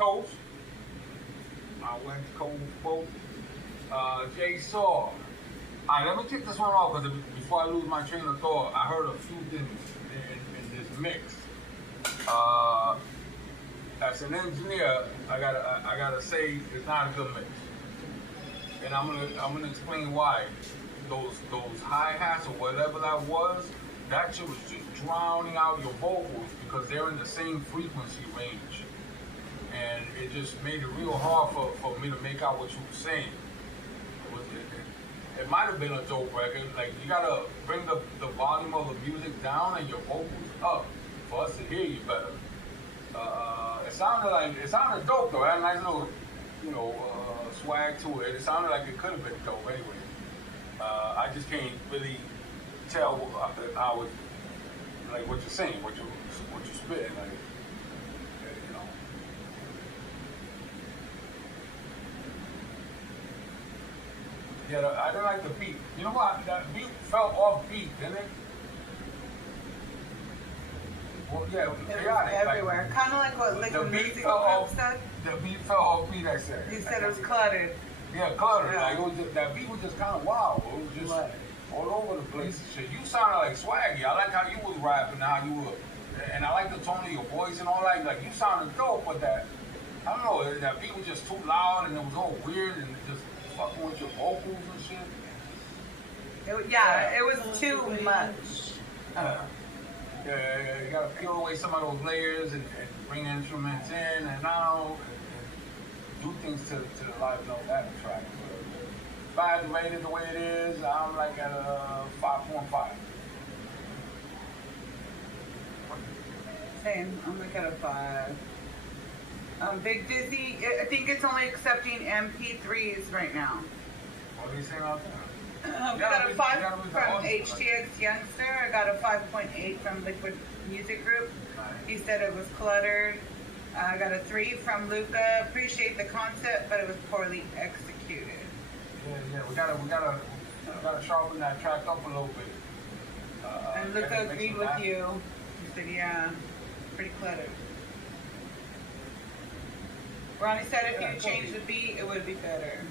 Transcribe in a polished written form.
Coast. My West Coast folks. Jay Saw. Alright, let me take this one off because before I lose my train of thought, I heard a few things in this mix. As an engineer, I gotta say it's not a good mix, and I'm gonna explain why. Those hi-hats or whatever that shit was just drowning out your vocals because they're in the same frequency range, and it just made it real hard for me to make out what you were saying. It might have been a dope record. Like, you gotta bring the volume of the music down and your vocals up for us to hear you better. It sounded dope though. It had a nice little, swag to it. It sounded like it could have been dope anyway. I just can't really tell how it, like what you're saying, what you're spitting, like, you know. Yeah, I didn't like the beat. You know what? That beat felt off beat, didn't it? Well, yeah, it was chaotic. Everywhere. Like, kind of like what Liquid Music said. The beat fell off beat, I said. You said it was cluttered. Yeah, cluttered. Yeah. Like, it was just, that beat was just kind of wild. It was just all over the place and shit. You sounded like Swaggy. I like how you was rapping, how you were, and I like the tone of your voice and all that. Like, you sounded dope, but I don't know, that beat was just too loud and it was all weird and it just fucking with your vocals and shit. It was too much. Yeah, you gotta peel away some of those layers and bring instruments in and out and do things to the live note that track. If I had to rate it the way it is, I'm like at a 5.5. Same, I'm like at a 5. Big Dizzy, I think it's only accepting MP3s right now. What are you saying out there? We got a 5 from HTX Youngster. I got a 5.8 from Liquid Music Group. He said it was cluttered. I got a 3 from Luca. Appreciate the concept, but it was poorly executed. Yeah, we gotta sharpen that track up a little bit. And Luca agreed with you. He said, yeah, pretty cluttered. Ronnie said if you changed the beat, it would be better.